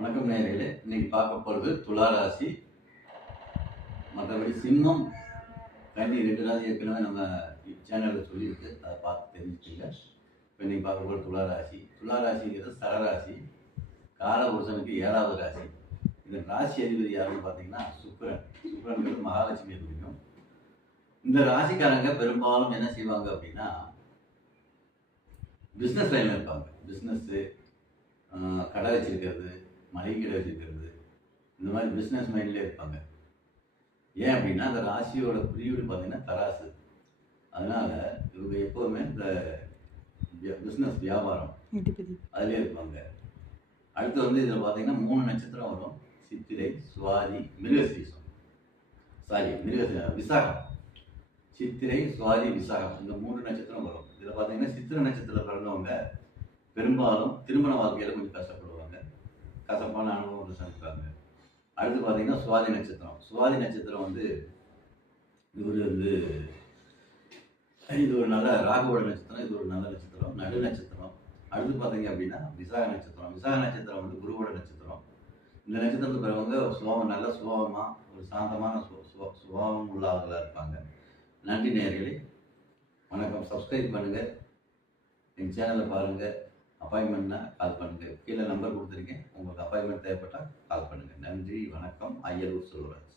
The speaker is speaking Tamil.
வணக்கம் நேயர்களே. இன்னைக்கு பார்க்க போகிறது துலா ராசி. மற்றபடி சிம்மம், கன்னி 2 ராசி ஏற்கனவே நம்ம சேனலில் சொல்லியிருக்கு. அதை பார்த்து தெரிஞ்சுக்கோங்க. இப்போ இன்னைக்கு பார்க்க போகிற துலா ராசி. துலா ராசிங்கிறது சரராசி, காலபுருஷனுக்கு 7வது ராசி. இந்த ராசி அதிபதி யாருன்னு பார்த்தீங்கன்னா சுக்கிரன். சுக்கிரன்கிறது மகாலட்சுமியை குறிக்கும். இந்த ராசிக்காரங்க பெரும்பாலும் என்ன செய்வாங்க அப்படின்னா, பிஸ்னஸ் லைனில் இருப்பாங்க. பிஸ்னஸ்ஸு, கடை வச்சிருக்கிறது, மளிகை கடை வச்சிருக்கிறது, இந்த மாதிரி பிஸ்னஸ் மைண்ட்லேயே இருப்பாங்க. ஏன் அப்படின்னா அந்த ராசியோட குறியீடு பார்த்தீங்கன்னா தராசு. அதனால் இவங்க எப்போதுமே இந்த பிஸ்னஸ் வியாபாரம் அதிலே இருப்பாங்க. அடுத்து வந்து இதில் பார்த்தீங்கன்னா 3 நட்சத்திரம் வரும். சித்திரை, சுவாதி, மிருகசீரிஷம். விசாகம். சித்திரை, சுவாதி, விசாகம், இந்த 3 நட்சத்திரம் வரும். இதில் பார்த்தீங்கன்னா சித்திரை நட்சத்திரம் பிறந்தவங்க பெரும்பாலும் திருமண வாழ்க்கையில் கொஞ்சம் கஷ்டப்படுவாங்க, கசப்பான அனுபவம் சந்திப்பாங்க. அடுத்து பார்த்தீங்கன்னா சுவாதி நட்சத்திரம். சுவாதி நட்சத்திரம் வந்து இது ஒரு நல்ல ராகுவோட நட்சத்திரம். இது ஒரு நல்ல நட்சத்திரம், நடு நட்சத்திரம். அடுத்து பார்த்தீங்க அப்படின்னா விசாக நட்சத்திரம். விசாக நட்சத்திரம் வந்து குருவோட நட்சத்திரம். இந்த நட்சத்திரத்தில் பிறவங்க நல்ல சுபாவமாக, ஒரு சாந்தமான சுபாவம் உள்ளவர்களாக இருப்பாங்க. நன்றி நேயர்களே, வணக்கம். சப்ஸ்கிரைப் பண்ணுங்கள், எங்கள் சேனலை பாருங்கள். அப்பாயின்மெண்ட்னா கால் பண்ணுங்கள். கீழே நம்பர் கொடுத்துருக்கேன். உங்களுக்கு அப்பாயின்மெண்ட் தேவைப்பட்டால் கால் பண்ணுங்கள். நன்றி, வணக்கம். ஐயலூர் சொல்கிறேன்.